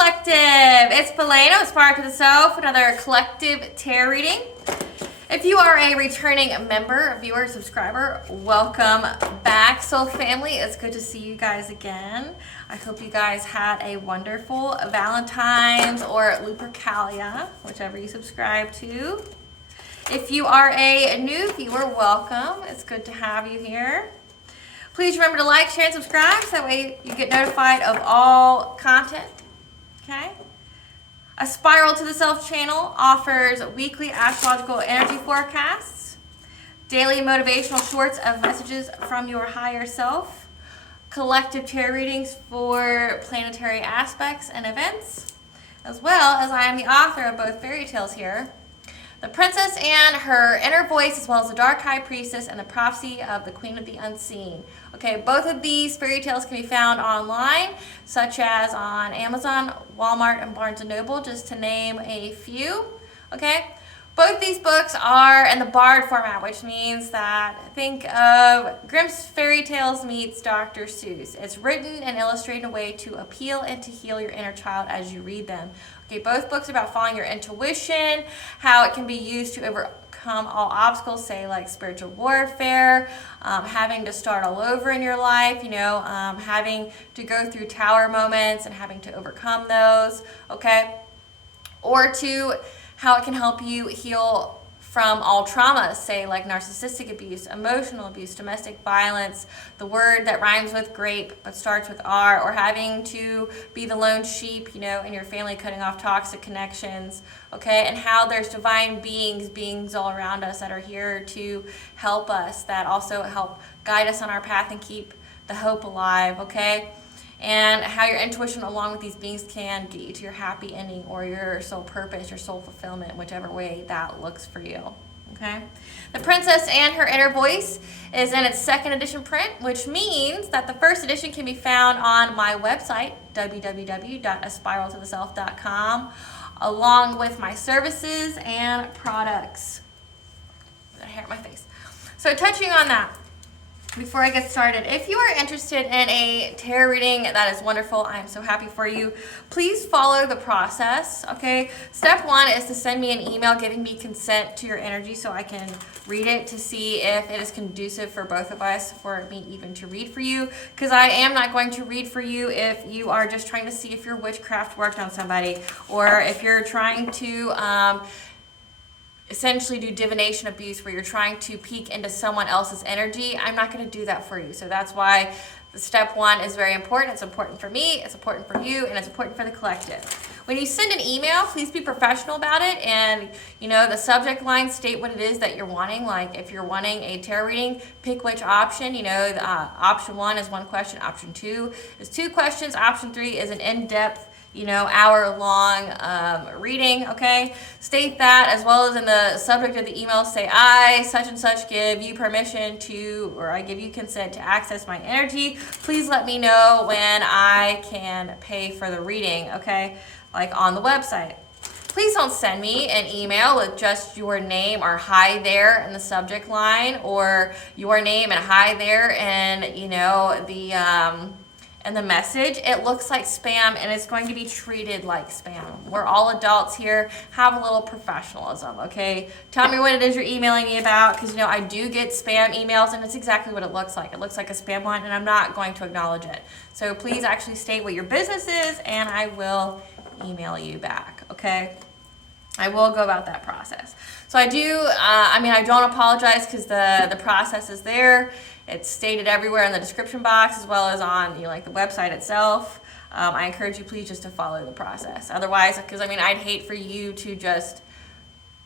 Collective. It's Belena, Aspire to the Self, another collective tarot reading. If you are a returning member, viewer, subscriber, welcome back, Soul Family. It's good to see you guys again. I hope you guys had a wonderful Valentine's or Lupercalia, whichever you subscribe to. If you are a new viewer, welcome. It's good to have you here. Please remember to like, share, and subscribe so that way you get notified of all content. Okay? A Spiral to the Self channel offers weekly astrological energy forecasts, daily motivational shorts of messages from your higher self, collective tarot readings for planetary aspects and events, as well as I am the author of both fairy tales here, The Princess and Her Inner Voice, as well as The Dark High Priestess and The Prophecy of the Queen of the Unseen. Okay, both of these fairy tales can be found online, such as on Amazon, Walmart, and Barnes & Noble, just to name a few. Okay, both these books are in the barred format, which means that think of Grimm's Fairy Tales meets Dr. Seuss. It's written and illustrated in a way to appeal and to heal your inner child as you read them. Okay, both books are about following your intuition, how it can be used to overcome all obstacles, say like spiritual warfare, having to start all over in your life, having to go through tower moments and having to overcome those, okay? Or to how it can help you heal from all traumas, say like narcissistic abuse, emotional abuse, domestic violence, the word that rhymes with grape but starts with R, or having to be the lone sheep, in your family, cutting off toxic connections, okay? And how there's divine beings all around us that are here to help us, that also help guide us on our path and keep the hope alive, okay? And how your intuition along with these beings can get you to your happy ending or your soul purpose, your soul fulfillment, whichever way that looks for you, okay? The Princess and Her Inner Voice is in its second edition print, which means that the first edition can be found on my website, www.aspiraltotheself.com, along with my services and products. I got hair in my face. So touching on that, before I get started, if you are interested in a tarot reading, that is wonderful. I am so happy for you. Please follow the process, okay? Step one is to send me an email giving me consent to your energy so I can read it to see if it is conducive for both of us, for me even to read for you, because I am not going to read for you if you are just trying to see if your witchcraft worked on somebody, or if you're trying to essentially do divination abuse where you're trying to peek into someone else's energy. I'm not going to do that for you. So that's why the step one is very important. It's important for me, it's important for you, and it's important for the collective. When you send an email, please be professional about it, and the subject line, state what it is that you're wanting. Like if you're wanting a tarot reading, pick which option. Option one is one question, option two is two questions, option three is an in-depth hour-long reading, okay? State that, as well as in the subject of the email, say, I, such and such, give you permission to, or I give you consent to access my energy. Please let me know when I can pay for the reading, okay? Like on the website. Please don't send me an email with just your name or hi there in the subject line, or your name and hi there and, and the message. It looks like spam, and it's going to be treated like spam. We're all adults here. Have a little professionalism, okay? Tell me what it is you're emailing me about, because I do get spam emails, and it's exactly what it looks like. It looks like a spam one, and I'm not going to acknowledge it. So please actually state what your business is, and I will email you back, okay? I will go about that process. So I do, I don't apologize, because the process is there. It's stated everywhere in the description box, as well as on the website itself. I encourage you please just to follow the process. Otherwise, because I'd hate for you to just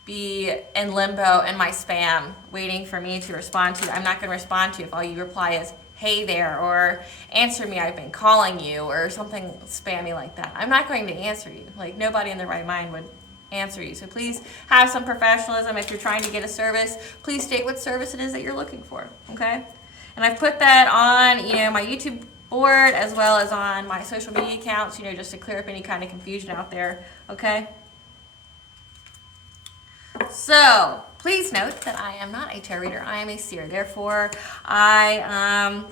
be in limbo in my spam waiting for me to respond to you. I'm not going to respond to you if all you reply is, hey there, or answer me, I've been calling you, or something spammy like that. I'm not going to answer you. Nobody in their right mind would answer you. So please have some professionalism. If you're trying to get a service, please state what service it is that you're looking for, okay? And I've put that on, my YouTube board, as well as on my social media accounts, just to clear up any kind of confusion out there, okay? So, please note that I am not a tarot reader. I am a seer. Therefore, I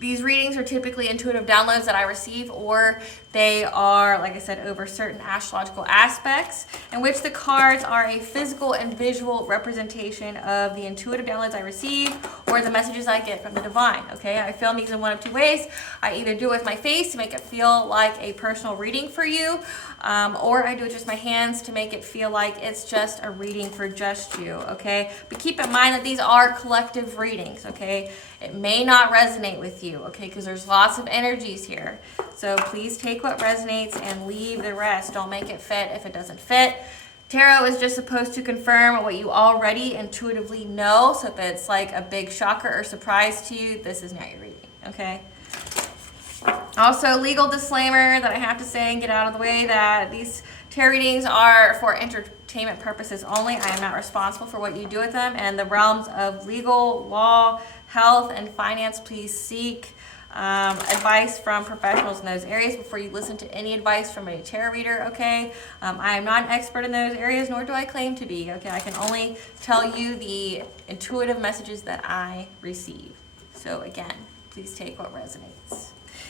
These readings are typically intuitive downloads that I receive, or they are, like I said, over certain astrological aspects, in which the cards are a physical and visual representation of the intuitive downloads I receive or the messages I get from the divine. Okay, I film these in one of two ways. I either do it with my face to make it feel like a personal reading for you, or I do it just my hands to make it feel like it's just a reading for just you. Okay, but keep in mind that these are collective readings. Okay, it may not resonate with you. Okay, because there's lots of energies here. So please take what resonates and leave the rest. Don't make it fit if it doesn't fit. Tarot is just supposed to confirm what you already intuitively know. So if it's like a big shocker or surprise to you, this is not your reading. Okay. Also, legal disclaimer that I have to say and get out of the way, that these tarot readings are for entertainment purposes only. I am not responsible for what you do with them. And the realms of legal, law, health, and finance, please seek advice from professionals in those areas before you listen to any advice from a tarot reader. Okay, I am not an expert in those areas, nor do I claim to be. Okay, I can only tell you the intuitive messages that I receive. So again, please take what resonates.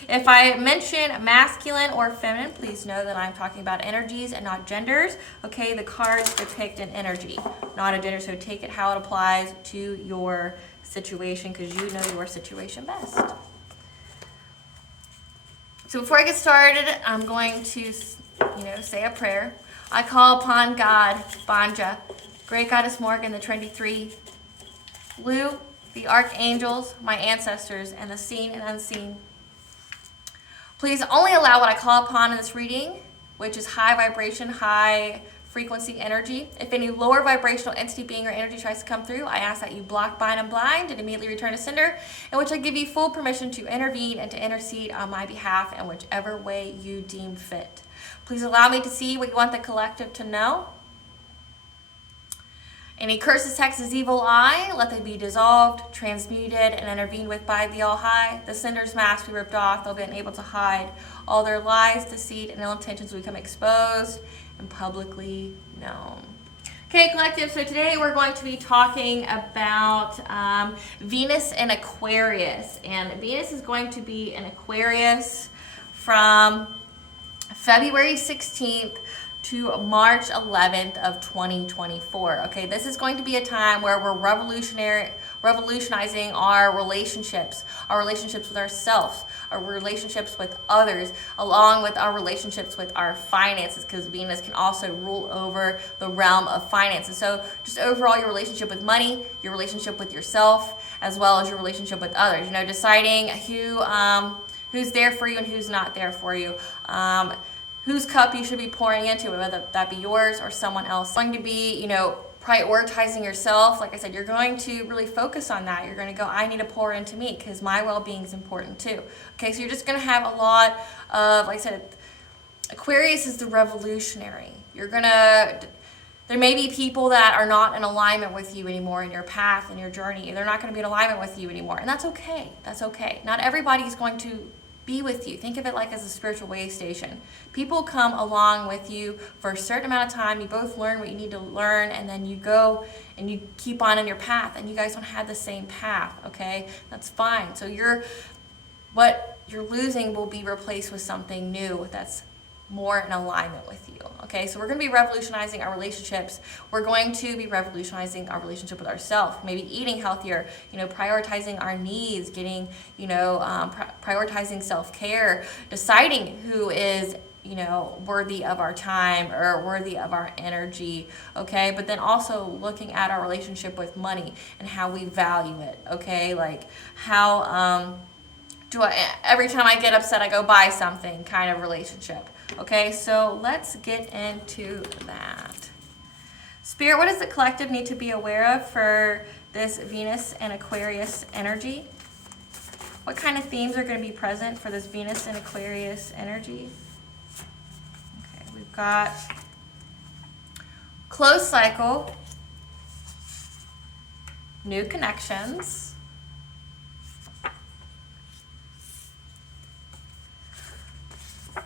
If I mention masculine or feminine, please know that I'm talking about energies and not genders. Okay, the cards depict an energy, not a gender, so take it how it applies to your situation, because you know your situation best. So before I get started, I'm going to, say a prayer. I call upon God, Banja, Great Goddess Morgan, the Trinity Three, Lu, the archangels, my ancestors, and the seen and unseen. Please only allow what I call upon in this reading, which is high vibration, high frequency energy. If any lower vibrational entity, being, or energy tries to come through, I ask that you block, bind, and blind, and immediately return to sender, in which I give you full permission to intervene and to intercede on my behalf in whichever way you deem fit. Please allow me to see what you want the collective to know. Any curses, hexes, evil eye, let them be dissolved, transmuted, and intervened with by the All-High. The sender's mask be ripped off. They'll be unable to hide. All their lies, deceit, and ill intentions will become exposed and publicly known. Okay, collective, so today we're going to be talking about Venus and Aquarius. And Venus is going to be in Aquarius from February 16th to March 11th of 2024. Okay, this is going to be a time where we're revolutionizing our relationships with ourselves, our relationships with others, along with our relationships with our finances, because Venus can also rule over the realm of finances. So just overall, your relationship with money, your relationship with yourself, as well as your relationship with others. Deciding who's there for you and who's not there for you. Whose cup you should be pouring into, whether that be yours or someone else. Going to be, prioritizing yourself. Like I said, you're going to really focus on that. You're going to go, I need to pour into me because my well-being is important too. Okay, so you're just going to have a lot of, like I said, Aquarius is the revolutionary. There may be people that are not in alignment with you anymore in your path and your journey. They're not going to be in alignment with you anymore. And that's okay. That's okay. Not everybody is going to be with you. Think of it like as a spiritual way station. People come along with you for a certain amount of time. You both learn what you need to learn, and then you go and you keep on in your path, and you guys don't have the same path. Okay, that's fine. So what you're losing will be replaced with something new that's more in alignment with you. Okay, so we're going to be revolutionizing our relationships. We're going to be revolutionizing our relationship with ourselves, maybe eating healthier, prioritizing our needs, getting, prioritizing self-care, deciding who is, worthy of our time or worthy of our energy. Okay, but then also looking at our relationship with money and how we value it. Okay, like how every time I get upset I go buy something kind of relationship. Okay, so let's get into that. Spirit, what does the collective need to be aware of for this Venus and Aquarius energy? What kind of themes are going to be present for this Venus and Aquarius energy? Okay, we've got close cycle, new connections,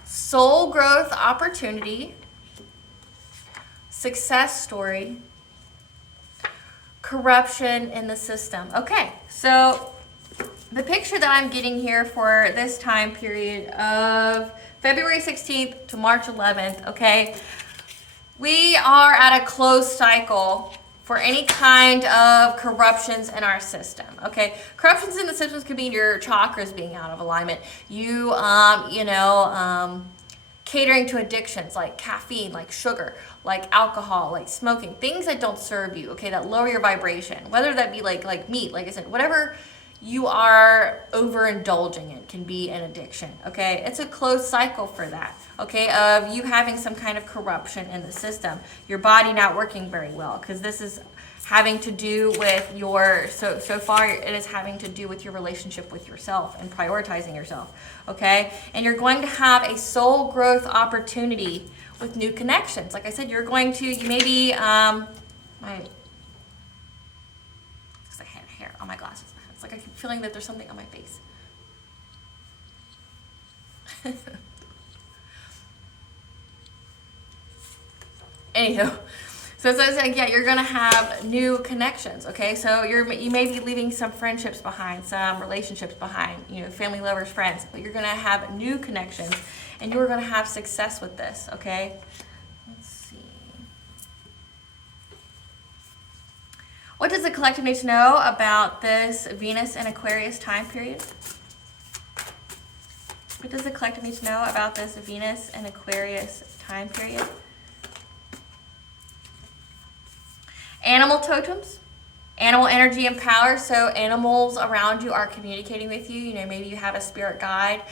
soul growth opportunity, success story, corruption in the system. Okay, so The picture that I'm getting here for this time period of February 16th to March 11th, okay, we are at a closed cycle for any kind of corruptions in our system, okay? Corruptions in the systems could be your chakras being out of alignment. Catering to addictions like caffeine, like sugar, like alcohol, like smoking, things that don't serve you, okay, that lower your vibration, whether that be like meat, like I said, whatever you are overindulging in can be an addiction, okay? It's a closed cycle for that, okay, of you having some kind of corruption in the system, your body not working very well, because this is having to do with your, so far it is having to do with your relationship with yourself and prioritizing yourself, okay? And you're going to have a soul growth opportunity with new connections. Like I said, you may be, it's like hair on my glasses. It's like I keep feeling that there's something on my face. Anywho, so it says like, yeah, you're gonna have new connections, okay? So you may be leaving some friendships behind, some relationships behind, family, lovers, friends, but you're gonna have new connections and you're gonna have success with this, okay? Let's see. What does the collective need to know about this Venus and Aquarius time period? What does the collective need to know about this Venus and Aquarius time period? Animal totems, animal energy and power. So animals around you are communicating with you. Maybe you have a spirit guide,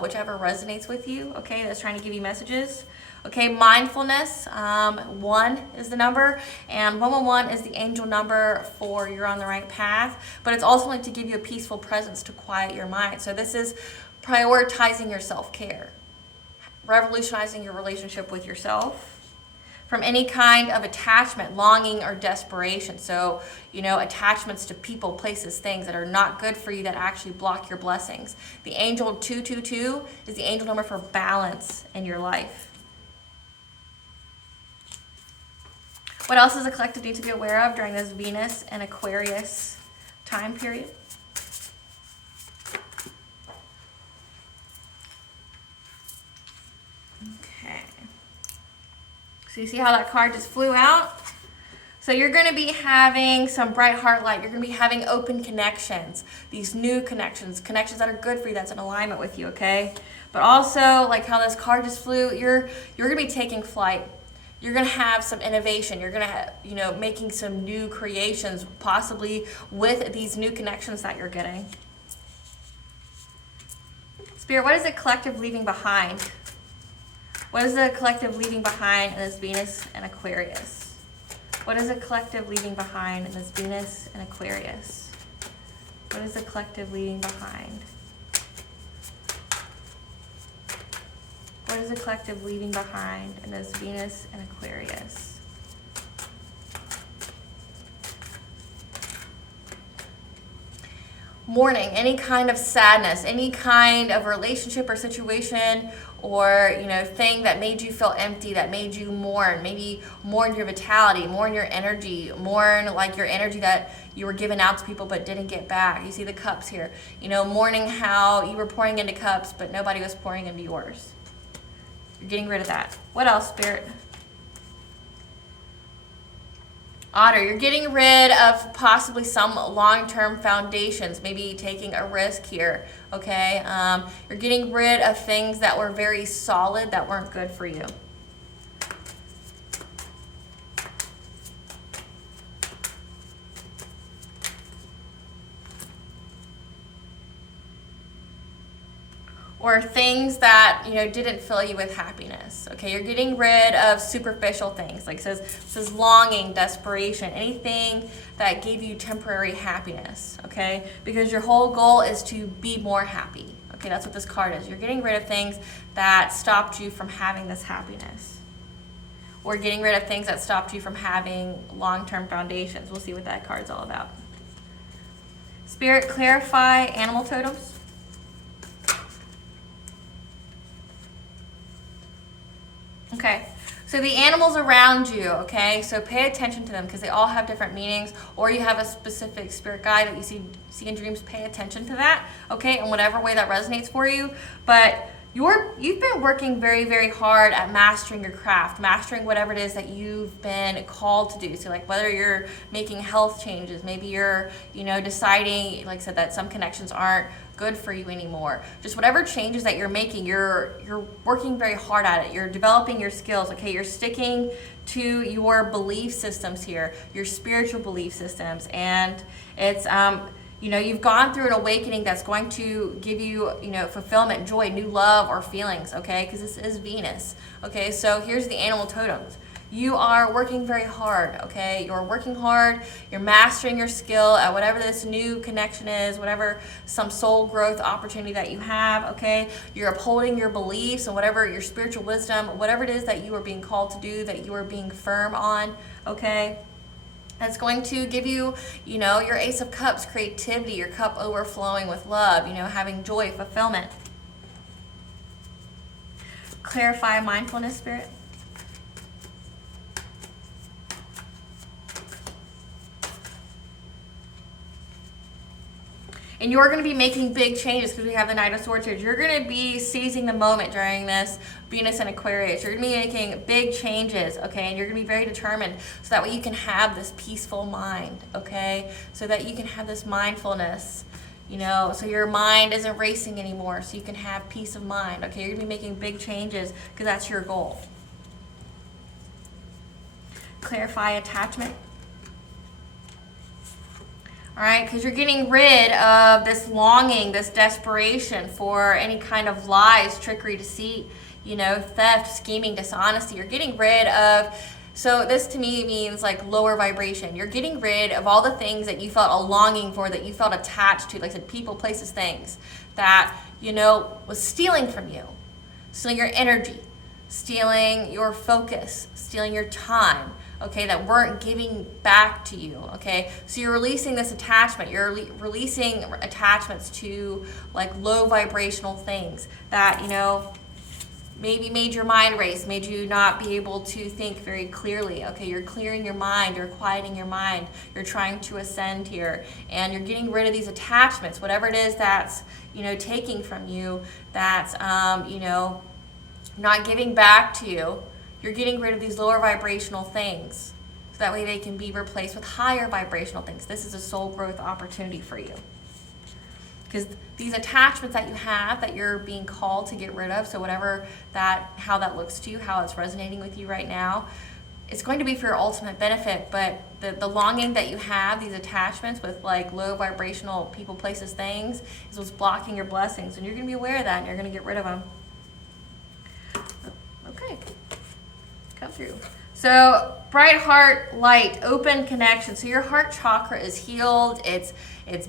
whichever resonates with you, okay, that's trying to give you messages. Okay, mindfulness, 1 is the number, and 111 is the angel number for you're on the right path, but it's also like to give you a peaceful presence to quiet your mind. So this is prioritizing your self-care, revolutionizing your relationship with yourself from any kind of attachment, longing, or desperation. So, attachments to people, places, things that are not good for you, that actually block your blessings. The angel 222 is the angel number for balance in your life. What else does the collective need to be aware of during this Venus and Aquarius time period? Okay. So you see how that card just flew out? So you're going to be having some bright heart light. You're going to be having open connections, these new connections that are good for you, that's in alignment with you, okay? But also, like how this card just flew, you're going to be taking flight. You're going to have some innovation. You're going to have, making some new creations, possibly with these new connections that you're getting. Spirit, what is the collective leaving behind? What is the collective leaving behind in this Venus and Aquarius? What is the collective leaving behind in this Venus and Aquarius? What is the collective leaving behind? What is the collective leaving behind in this Venus and Aquarius? Mourning, any kind of sadness, any kind of relationship or situation or thing that made you feel empty, that made you mourn, maybe mourn your vitality, mourn your energy, mourn like your energy that you were giving out to people but didn't get back. You see the cups here, mourning how you were pouring into cups but nobody was pouring into yours. You're getting rid of that. What else, Spirit? Otter, you're getting rid of possibly some long-term foundations, maybe taking a risk here, okay? You're getting rid of things that were very solid that weren't good for you. Or things that didn't fill you with happiness. Okay, you're getting rid of superficial things, like it says longing, desperation, anything that gave you temporary happiness. Okay, because your whole goal is to be more happy. Okay, that's what this card is. You're getting rid of things that stopped you from having this happiness, or getting rid of things that stopped you from having long-term foundations. We'll see what that card's all about. Spirit, clarify animal totems. Okay, so the animals around you, okay, so pay attention to them because they all have different meanings, or you have a specific spirit guide that you see in dreams. Pay attention to that, okay, in whatever way that resonates for you. But you've been working very, very hard at mastering your craft, mastering whatever it is that you've been called to do. So like whether you're making health changes, maybe you're, deciding, like I said, that some connections aren't good for you anymore. Just whatever changes that you're making, you're working very hard at it. You're developing your skills, okay? You're sticking to your belief systems here, your spiritual belief systems. And it's, you've gone through an awakening that's going to give you, fulfillment, joy, new love or feelings, okay? Because this is Venus, okay? So here's the animal totems. You are working very hard, okay? You're working hard. You're mastering your skill at whatever this new connection is, whatever some soul growth opportunity that you have, okay? You're upholding your beliefs and whatever your spiritual wisdom, whatever it is that you are being called to do, that you are being firm on, okay? That's going to give you, your Ace of Cups, creativity, your cup overflowing with love, having joy, fulfillment. Clarify mindfulness, Spirit. And you're going to be making big changes because we have the Knight of Swords here. You're going to be seizing the moment during this Venus and Aquarius. You're going to be making big changes, okay? And you're going to be very determined so that way you can have this peaceful mind, okay? So that you can have this mindfulness, so your mind isn't racing anymore, so you can have peace of mind, okay? You're going to be making big changes because that's your goal. Clarify attachment. All right, because you're getting rid of this longing, this desperation for any kind of lies, trickery, deceit, theft, scheming, dishonesty. You're getting rid of, so this to me means like lower vibration. You're getting rid of all the things that you felt a longing for, that you felt attached to, like I said, people, places, things that, was stealing from you, stealing your energy, stealing your focus, stealing your time, okay, that weren't giving back to you, okay? So you're releasing this attachment. You're releasing attachments to like low vibrational things that, maybe made your mind race, made you not be able to think very clearly, okay? You're clearing your mind, you're quieting your mind, you're trying to ascend here, and you're getting rid of these attachments, whatever it is that's, taking from you, that's, not giving back to you. You're getting rid of these lower vibrational things so that way they can be replaced with higher vibrational things. This is a soul growth opportunity for you. Because these attachments that you have that you're being called to get rid of, so how that looks to you, how it's resonating with you right now, it's going to be for your ultimate benefit, but the longing that you have, these attachments with like low vibrational people, places, things, is what's blocking your blessings. And you're going to be aware of that and you're going to get rid of them. Okay. Come through. So bright heart, light, open connection. So your heart chakra is healed. It's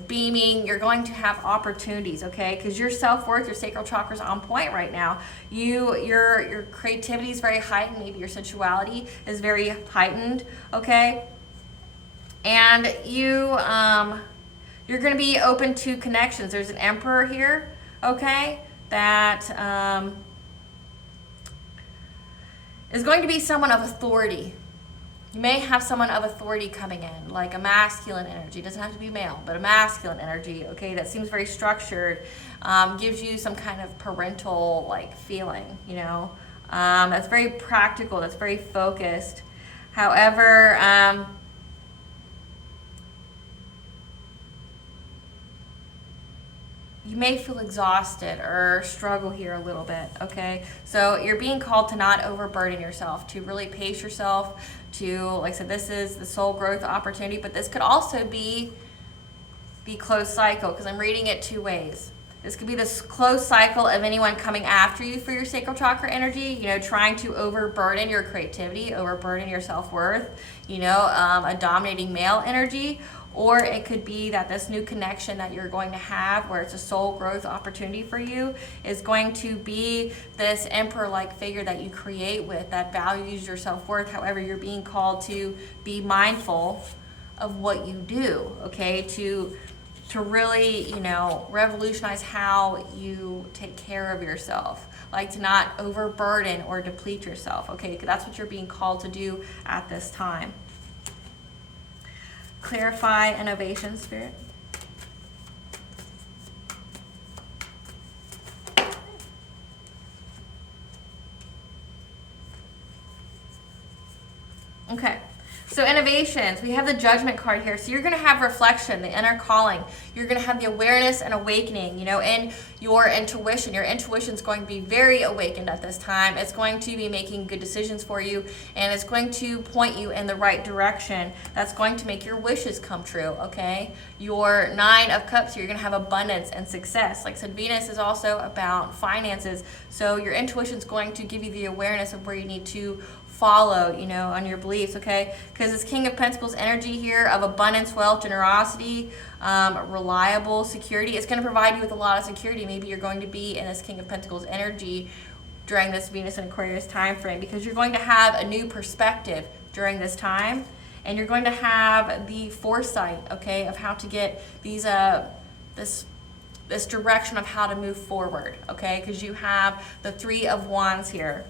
beaming. You're going to have opportunities, okay? Because your self-worth, your sacral chakra is on point right now. Your creativity is very heightened. Maybe your sensuality is very heightened, okay? And you're going to be open to connections. There's an emperor here, okay? That is going to be someone of authority. You may have someone of authority coming in, like a masculine energy. It doesn't have to be male, but a masculine energy, okay, that seems very structured, gives you some kind of parental like feeling, that's very practical, that's very focused. However, you may feel exhausted or struggle here a little bit, okay? So you're being called to not overburden yourself, to really pace yourself, to, like I said, this is the soul growth opportunity, but this could also be the closed cycle, because I'm reading it two ways. This could be this closed cycle of anyone coming after you for your sacral chakra energy, trying to overburden your creativity, overburden your self-worth, a dominating male energy. Or it could be that this new connection that you're going to have, where it's a soul growth opportunity for you, is going to be this emperor-like figure that you create with, that values your self-worth. However, you're being called to be mindful of what you do, okay? To to really, you know, revolutionize how you take care of yourself. Like to not overburden or deplete yourself, okay? That's what you're being called to do at this time. Clarify innovation, Spirit. Okay. So innovations, we have the Judgment card here. So you're going to have reflection, the inner calling. You're going to have the awareness and awakening, you know, in your intuition. Your intuition is going to be very awakened at this time. It's going to be making good decisions for you, and it's going to point you in the right direction. That's going to make your wishes come true, okay? Your 9 of Cups, you're going to have abundance and success. Like I said, Venus is also about finances. So your intuition is going to give you the awareness of where you need to follow, you know, on your beliefs, okay? Because it's King of Pentacles energy here of abundance, wealth, generosity, reliable, security. It's going to provide you with a lot of security. Maybe you're going to be in this King of Pentacles energy during this Venus and Aquarius time frame, because you're going to have a new perspective during this time, and you're going to have the foresight, okay, of how to get these this direction of how to move forward, okay? Because you have the 3 of Wands here.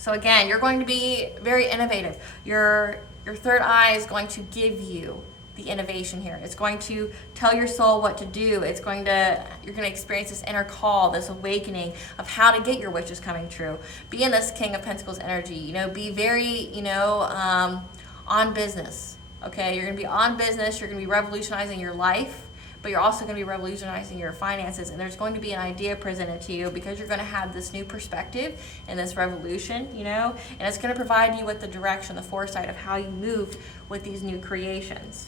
So again, you're going to be very innovative. Your third eye is going to give you the innovation here. It's going to tell your soul what to do. You're going to experience this inner call, this awakening of how to get your wishes coming true. Be in this King of Pentacles energy. You know, be very, you know, on business. Okay, you're going to be on business. You're going to be revolutionizing your life, but you're also going to be revolutionizing your finances, and there's going to be an idea presented to you because you're going to have this new perspective in this revolution, you know, and it's going to provide you with the direction, the foresight of how you move with these new creations.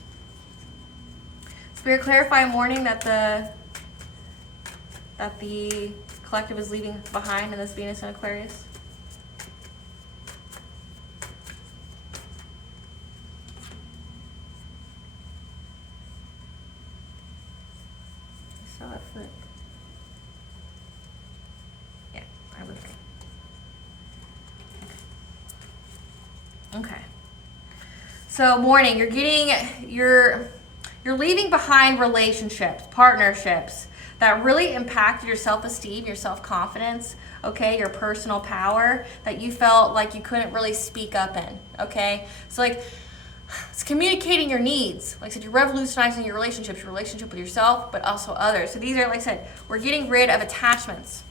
Spirit, clarify mourning that the collective is leaving behind in this Venus and Aquarius. Flip. Yeah, I would agree. Okay. So mourning, you're leaving behind relationships, partnerships that really impacted your self-esteem, your self-confidence, okay, your personal power, that you felt like you couldn't really speak up in, okay? So like, it's communicating your needs. Like I said, you're revolutionizing your relationships, your relationship with yourself, but also others. So these are, like I said, we're getting rid of attachments.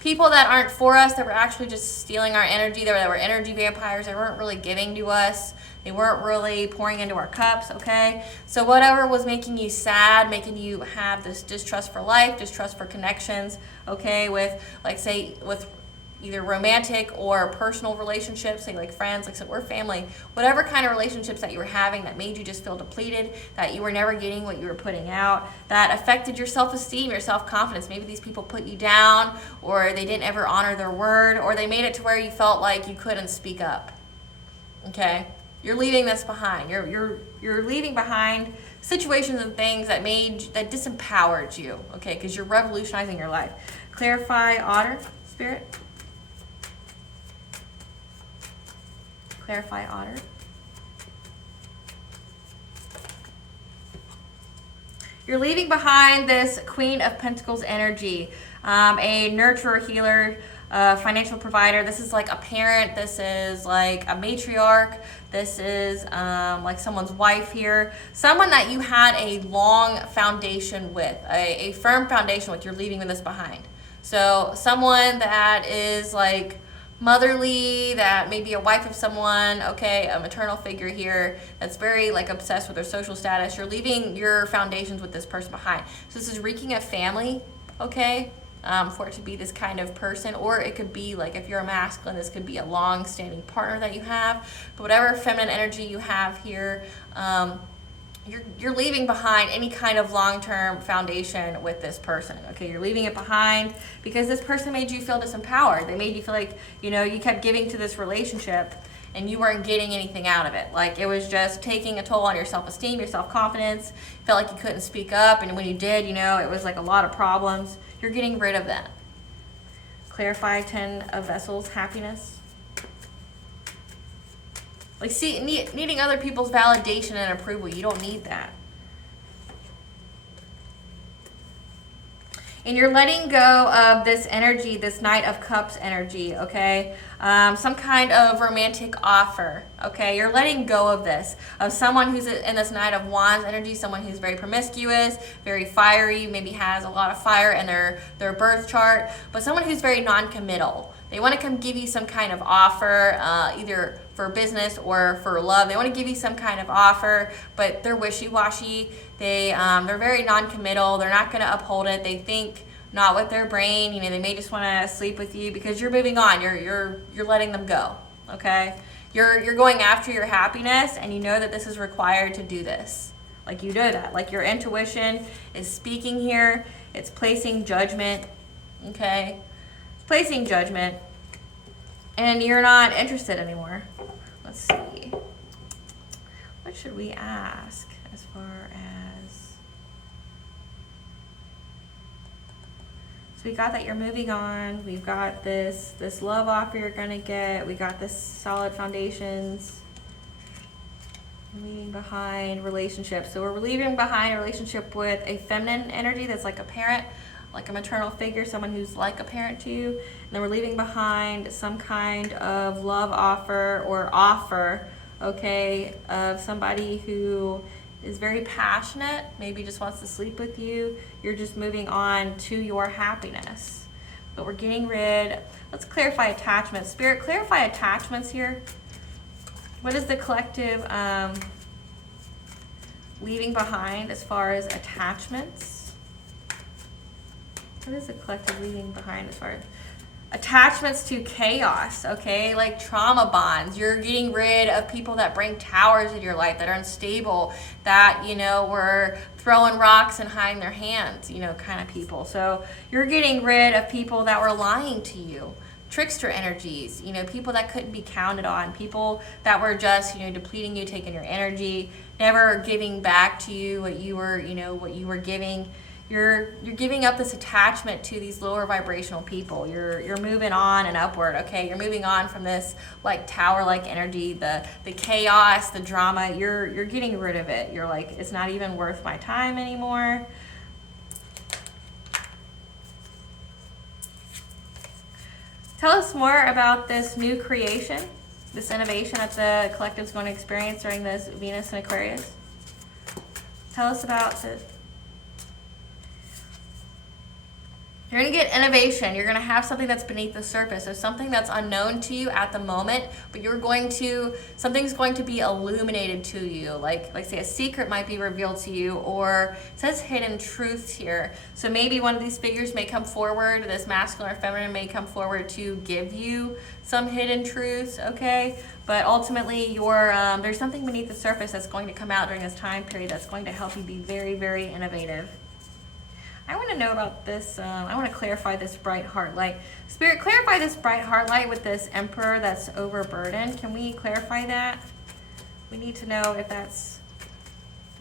People that aren't for us, that were actually just stealing our energy, that were energy vampires, they weren't really giving to us. They weren't really pouring into our cups, okay? So whatever was making you sad, making you have this distrust for life, distrust for connections, okay, with, like say, with either romantic or personal relationships, say like friends, like I said, we're family, whatever kind of relationships that you were having that made you just feel depleted, that you were never getting what you were putting out, that affected your self-esteem, your self-confidence. Maybe these people put you down, or they didn't ever honor their word, or they made it to where you felt like you couldn't speak up. Okay? You're leaving this behind. You're leaving behind situations and things that disempowered you, okay? Because you're revolutionizing your life. Clarify Otter, Spirit. Clarify Otter. You're leaving behind this Queen of Pentacles energy, a nurturer, healer, financial provider. This is like a parent. This is like a matriarch. This is like someone's wife here. Someone that you had a long foundation with, a firm foundation with. You're leaving this behind. So someone that is like motherly, that may be a wife of someone, okay, a maternal figure here that's very like obsessed with their social status. You're leaving your foundations with this person behind. So this is reeking of family, okay, for it to be this kind of person. Or it could be like, if you're a masculine, this could be a long-standing partner that you have. But whatever feminine energy you have here, you're leaving behind any kind of long-term foundation with this person, okay? You're leaving it behind because this person made you feel disempowered. They made you feel like, you know, you kept giving to this relationship and you weren't getting anything out of it. Like, it was just taking a toll on your self-esteem, your self-confidence. You felt like you couldn't speak up, and when you did, you know, it was like a lot of problems. You're getting rid of that. Clarify 10 of Vessels, happiness. Like, needing other people's validation and approval. You don't need that. And you're letting go of this energy, this Knight of Cups energy, okay? Some kind of romantic offer, okay? You're letting go of this, of someone who's in this Knight of Wands energy, someone who's very promiscuous, very fiery, maybe has a lot of fire in their birth chart, but someone who's very non-committal. They want to come give you some kind of offer, either for business or for love. They want to give you some kind of offer, but they're wishy-washy. They're very non-committal. They're not going to uphold it. They think not with their brain. You know, they may just want to sleep with you because you're moving on. You're letting them go. Okay, you're going after your happiness, and you know that this is required to do this. Like, you know that. Like, your intuition is speaking here. It's placing judgment. Okay, it's placing judgment, and you're not interested anymore. Let's see. What should we ask as far as... So we got that you're moving on. We've got this love offer you're going to get. We got this solid foundations. Leaving behind relationships. So we're leaving behind a relationship with a feminine energy that's like a parent, like a maternal figure, someone who's like a parent to you. And then we're leaving behind some kind of love offer, okay, of somebody who is very passionate, maybe just wants to sleep with you. You're just moving on to your happiness. But we're getting rid, let's clarify attachments. Spirit, clarify attachments here. What is the collective leaving behind as far as attachments? What is the collective leaving behind as far as attachments to chaos, okay? Like trauma bonds. You're getting rid of people that bring towers in your life, that are unstable, that, you know, were throwing rocks and hiding their hands, you know, kind of people. So you're getting rid of people that were lying to you. Trickster energies, you know, people that couldn't be counted on, people that were just, you know, depleting you, taking your energy, never giving back to you what you were, you know, what you were giving. You're giving up this attachment to these lower vibrational people. You're moving on and upward, okay? You're moving on from this like tower-like energy, the chaos, the drama. You're getting rid of it. You're like, it's not even worth my time anymore. Tell us more about this new creation, this innovation that the collective is going to experience during this Venus and Aquarius. Tell us about this. You're going to get innovation. You're going to have something that's beneath the surface. So something that's unknown to you at the moment, but something's going to be illuminated to you. Like say a secret might be revealed to you, or it says hidden truths here. So maybe one of these figures may come forward, this masculine or feminine may come forward to give you some hidden truths, okay? But ultimately, there's something beneath the surface that's going to come out during this time period that's going to help you be very, very innovative. I want to know about this, I want to clarify this bright heart light. Spirit, clarify this bright heart light with this Emperor that's overburdened. Can we clarify that? We need to know if that's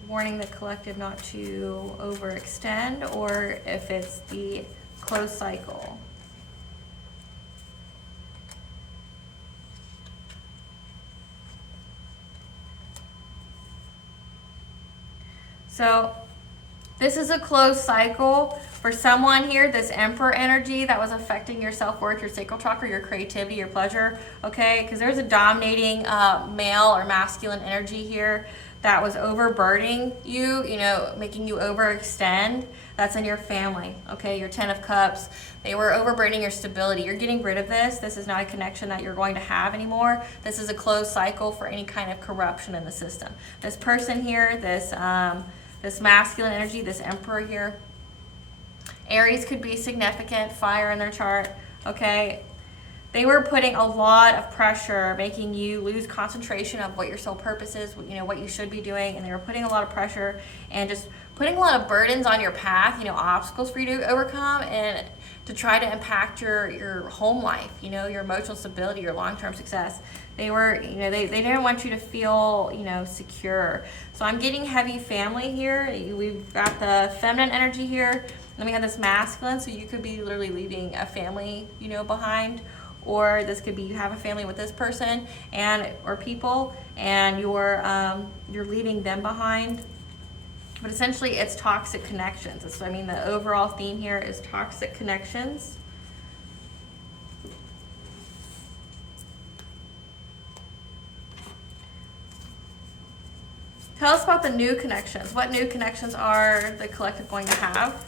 warning the collective not to overextend, or if it's the closed cycle. So this is a closed cycle for someone here, this Emperor energy that was affecting your self-worth, your sacral chakra, your creativity, your pleasure, okay? Because there's a dominating male or masculine energy here that was overburdening you, you know, making you overextend. That's in your family, okay? Your 10 of Cups. They were overburdening your stability. You're getting rid of this. This is not a connection that you're going to have anymore. This is a closed cycle for any kind of corruption in the system. This person here, this masculine energy, this Emperor here. Aries could be significant, fire in their chart, okay? They were putting a lot of pressure, making you lose concentration of what your sole purpose is, you know, what you should be doing, and they were putting a lot of pressure and just putting a lot of burdens on your path, you know, obstacles for you to overcome and to try to impact your home life, you know, your emotional stability, your long-term success. They were, you know, they didn't want you to feel, you know, secure. So I'm getting heavy family here. We've got the feminine energy here. Then we have this masculine, so you could be literally leaving a family, you know, behind. Or this could be you have a family with this person or people, and you're leaving them behind. But essentially, it's toxic connections. So, I mean, the overall theme here is toxic connections. Tell us about the new connections. What new connections are the collective going to have?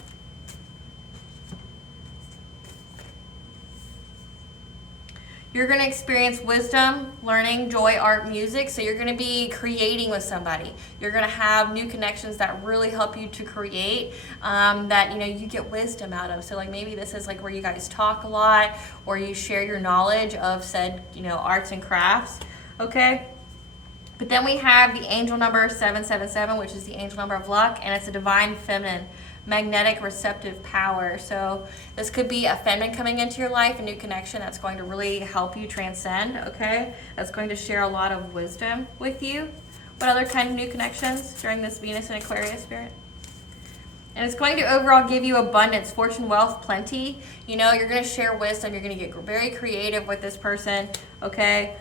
You're going to experience wisdom, learning, joy, art, music. So you're going to be creating with somebody. You're going to have new connections that really help you to create, that, you know, you get wisdom out of. So like maybe this is like where you guys talk a lot, or you share your knowledge of said, you know, arts and crafts. Okay. But then we have the angel number 777, which is the angel number of luck, and it's a divine feminine, magnetic receptive power. So this could be a feminine coming into your life, a new connection that's going to really help you transcend, okay? That's going to share a lot of wisdom with you. What other kind of new connections during this Venus and Aquarius spirit? And it's going to overall give you abundance, fortune, wealth, plenty. You know, you're going to share wisdom. You're going to get very creative with this person, okay?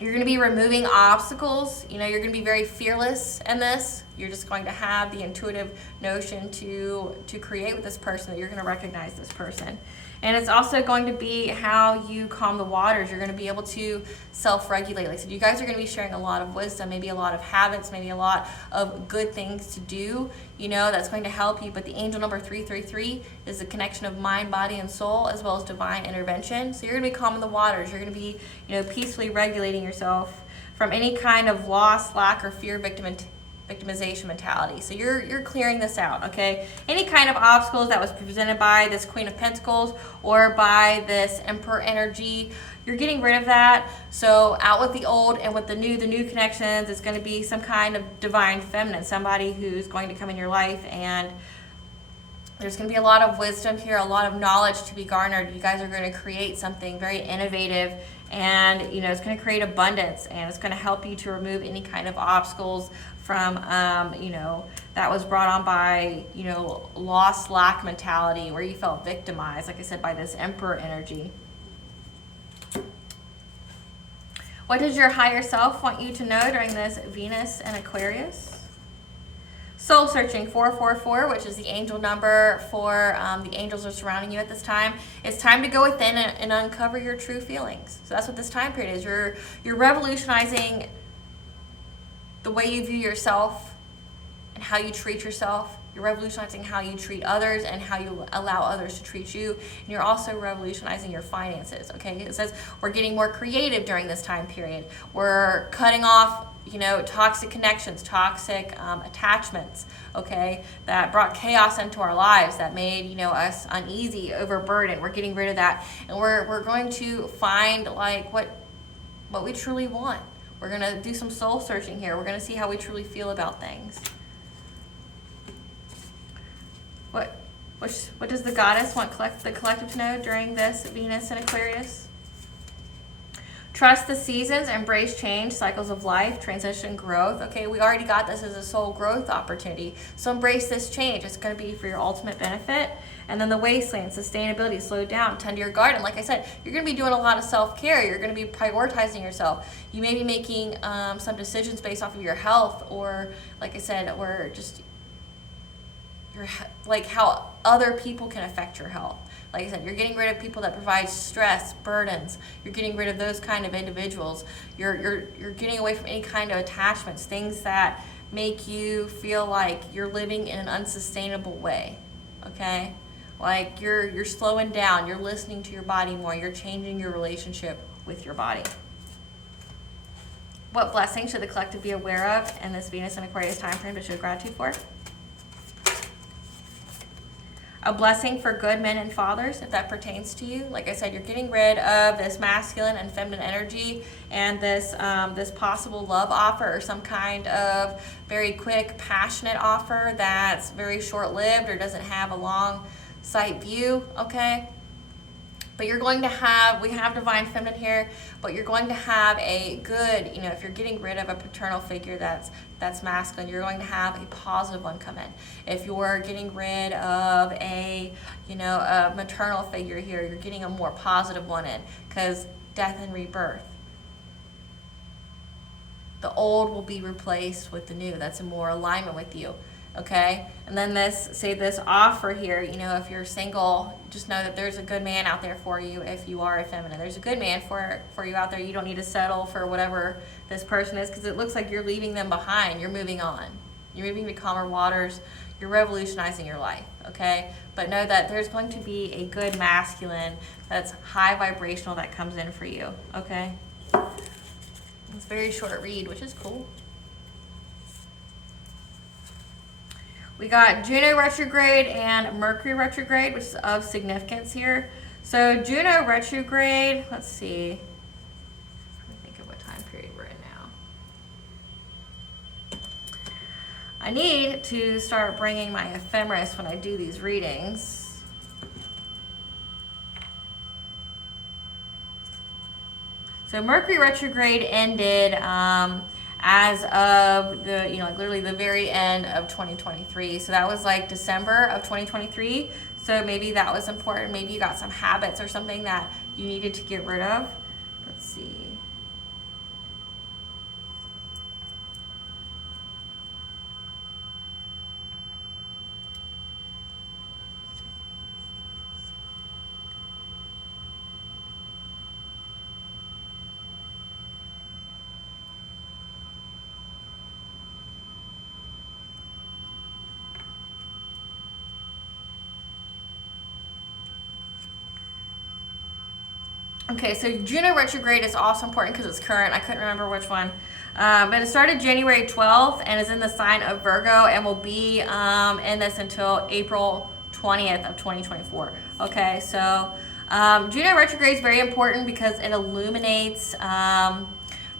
You're going to be removing obstacles. You know, you're going to be very fearless in this. You're just going to have the intuitive notion to create with this person, that you're going to recognize this person. And it's also going to be how you calm the waters. You're going to be able to self-regulate. Like I said, you guys are going to be sharing a lot of wisdom, maybe a lot of habits, maybe a lot of good things to do, you know, that's going to help you. But the angel number 333 is the connection of mind, body, and soul, as well as divine intervention. So you're going to be calming the waters. You're going to be, you know, peacefully regulating yourself from any kind of loss, lack, or fear victimization mentality. So you're clearing this out, okay? Any kind of obstacles that was presented by this Queen of Pentacles or by this Emperor energy, you're getting rid of that. So out with the old and with the new connections, it's going to be some kind of divine feminine, somebody who's going to come in your life, and there's going to be a lot of wisdom here, a lot of knowledge to be garnered. You guys are going to create something very innovative, and you know, it's going to create abundance, and it's going to help you to remove any kind of obstacles from, you know, that was brought on by, you know, loss, lack mentality, where you felt victimized, like I said, by this Emperor energy. What does your higher self want you to know during this Venus and Aquarius? Soul searching 444, which is the angel number for the angels are surrounding you at this time. It's time to go within and uncover your true feelings. So that's what this time period is. You're revolutionizing the way you view yourself and how you treat yourself. You're revolutionizing how you treat others and how you allow others to treat you. And you're also revolutionizing your finances, okay? It says we're getting more creative during this time period. We're cutting off, you know, toxic connections, toxic attachments, okay, that brought chaos into our lives, that made, you know, us uneasy, overburdened. We're getting rid of that. And we're going to find, like, what we truly want. We're going to do some soul searching here. We're going to see how we truly feel about things. What does the goddess want the collective to know during this Venus and Aquarius? Trust the seasons, embrace change, cycles of life, transition, growth. Okay, we already got this as a soul growth opportunity. So embrace this change. It's going to be for your ultimate benefit. And then the wasteland, sustainability, slow down, tend to your garden. Like I said, you're going to be doing a lot of self-care. You're going to be prioritizing yourself. You may be making some decisions based off of your health, or, like I said, or just like how other people can affect your health. Like I said, you're getting rid of people that provide stress, burdens. You're getting rid of those kind of individuals. You're getting away from any kind of attachments, things that make you feel like you're living in an unsustainable way. Okay? Like you're slowing down, you're listening to your body more, you're changing your relationship with your body. What blessings should the collective be aware of in this Venus and Aquarius time frame to show gratitude for? A blessing for good men and fathers, if that pertains to you. Like I said, you're getting rid of this masculine and feminine energy and this this possible love offer, or some kind of very quick, passionate offer that's very short-lived or doesn't have a long sight view, okay? But you're going to have, we have divine feminine here, but you're going to have a good, you know, if you're getting rid of a paternal figure that's masculine, you're going to have a positive one come in. If you're getting rid of a, you know, a maternal figure here, you're getting a more positive one in, because death and rebirth. The old will be replaced with the new. That's in more alignment with you. Okay? And then this offer here, you know, if you're single, just know that there's a good man out there for you if you are a feminine. There's a good man for you out there. You don't need to settle for whatever this person is, because it looks like you're leaving them behind. You're moving on. You're moving to calmer waters. You're revolutionizing your life, okay? But know that there's going to be a good masculine that's high vibrational that comes in for you, okay? It's a very short read, which is cool. We got Juno retrograde and Mercury retrograde, which is of significance here. So Juno retrograde, let's see. Let me think of what time period we're in now. I need to start bringing my ephemeris when I do these readings. So Mercury retrograde ended as of the, like literally the very end of 2023. So that was like December of 2023. So maybe that was important. Maybe you got some habits or something that you needed to get rid of. Let's see. Okay, so Juno retrograde is also important because it's current. I couldn't remember which one. But it started January 12th and is in the sign of Virgo and will be in this until April 20th of 2024. Okay, so Juno retrograde is very important because it illuminates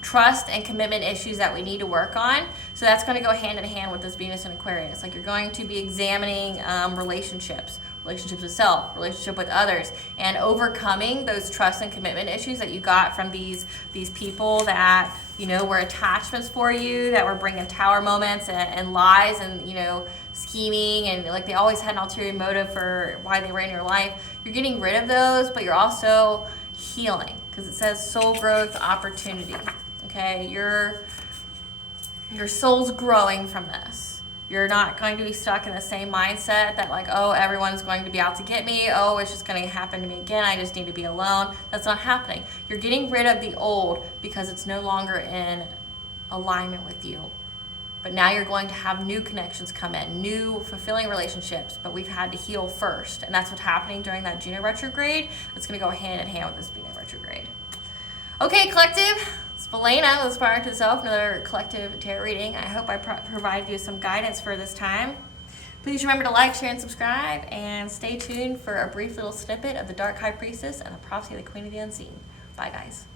trust and commitment issues that we need to work on. So that's going to go hand in hand with this Venus and Aquarius. Like, you're going to be examining relationships with self, relationship with others, and overcoming those trust and commitment issues that you got from these people that, you know, were attachments for you, that were bringing tower moments and lies and, you know, scheming, and like they always had an ulterior motive for why they were in your life. You're getting rid of those, but you're also healing, because it says soul growth opportunity. Okay, your soul's growing from this. You're not going to be stuck in the same mindset that, like, oh, everyone's going to be out to get me. Oh, it's just going to happen to me again. I just need to be alone. That's not happening. You're getting rid of the old because it's no longer in alignment with you. But now you're going to have new connections come in, new fulfilling relationships, but we've had to heal first. And that's what's happening during that Juno retrograde. It's going to go hand in hand with this Venus retrograde. Okay, collective. It's Belena, Aspire to the Self, another collective tarot reading. I hope I provided you some guidance for this time. Please remember to like, share, and subscribe, and stay tuned for a brief little snippet of the Dark High Priestess and the Prophecy of the Queen of the Unseen. Bye, guys.